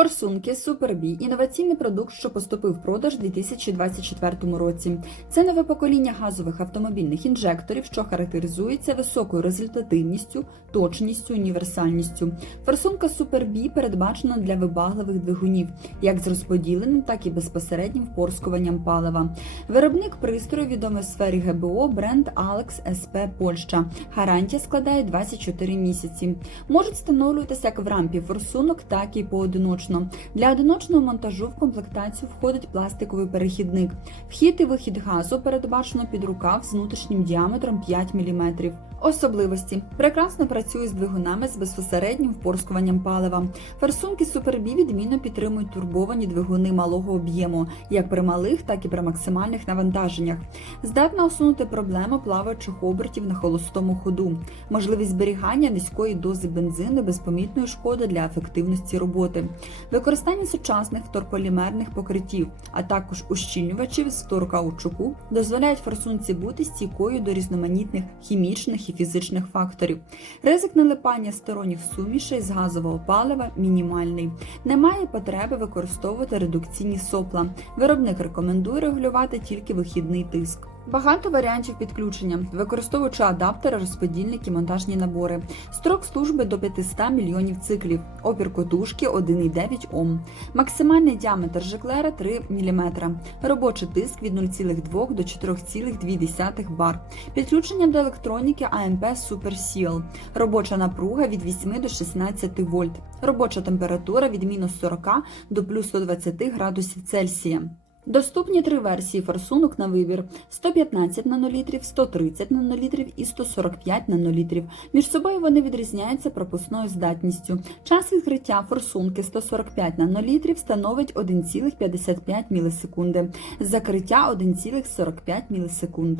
Форсунки Супербі інноваційний продукт, що поступив в продаж у 2024 році. Це нове покоління газових автомобільних інжекторів, що характеризується високою результативністю, точністю, універсальністю. Форсунка Супербі передбачена для вибагливих двигунів, як з розподіленим, так і безпосереднім впорскуванням палива. Виробник пристрою відомий в сфері ГБО бренд Alex SP Польща. Гарантія складає 24 місяці. Можуть встановлюватися як в рампі форсунок, так і поодиночно. Для одиночного монтажу в комплектацію входить пластиковий перехідник. Вхід і вихід газу передбачено під рукав з внутрішнім діаметром 5 мм. Особливості прекрасно працює з двигунами з безпосереднім впорскуванням палива. Форсунки Супербі відмінно підтримують турбовані двигуни малого об'єму, як при малих, так і при максимальних навантаженнях. Здатна усунути проблему плаваючих обертів на холостому ходу, можливість зберігання низької дози бензину без помітної шкоди для ефективності роботи, використання сучасних вторполімерних покриттів, а також ущільнювачів з вторкаучуку дозволяють форсунці бути стійкою до різноманітних хімічних і фізичних факторів. Ризик налипання сторонніх сумішей з газового палива мінімальний. Немає потреби використовувати редукційні сопла. Виробник рекомендує регулювати тільки вихідний тиск. Багато варіантів підключення, використовуючи адаптери, розподільники, монтажні набори. Строк служби до 500 мільйонів циклів, опір котушки 1,9 Ом, максимальний діаметр жиклера 3 мм, робочий тиск від 0,2 до 4,2 бар, підключення до електроніки AMP Super Seal, робоча напруга від 8 до 16 вольт, робоча температура від мінус 40 до плюс 120 градусів Цельсія. Доступні три версії форсунок на вибір: 115 нанолітрів, 130 нанолітрів і 145 нанолітрів. Між собою вони відрізняються пропускною здатністю. Час відкриття форсунки 145 нанолітрів становить 1,55 мс, закриття 1,45 мілісекунд.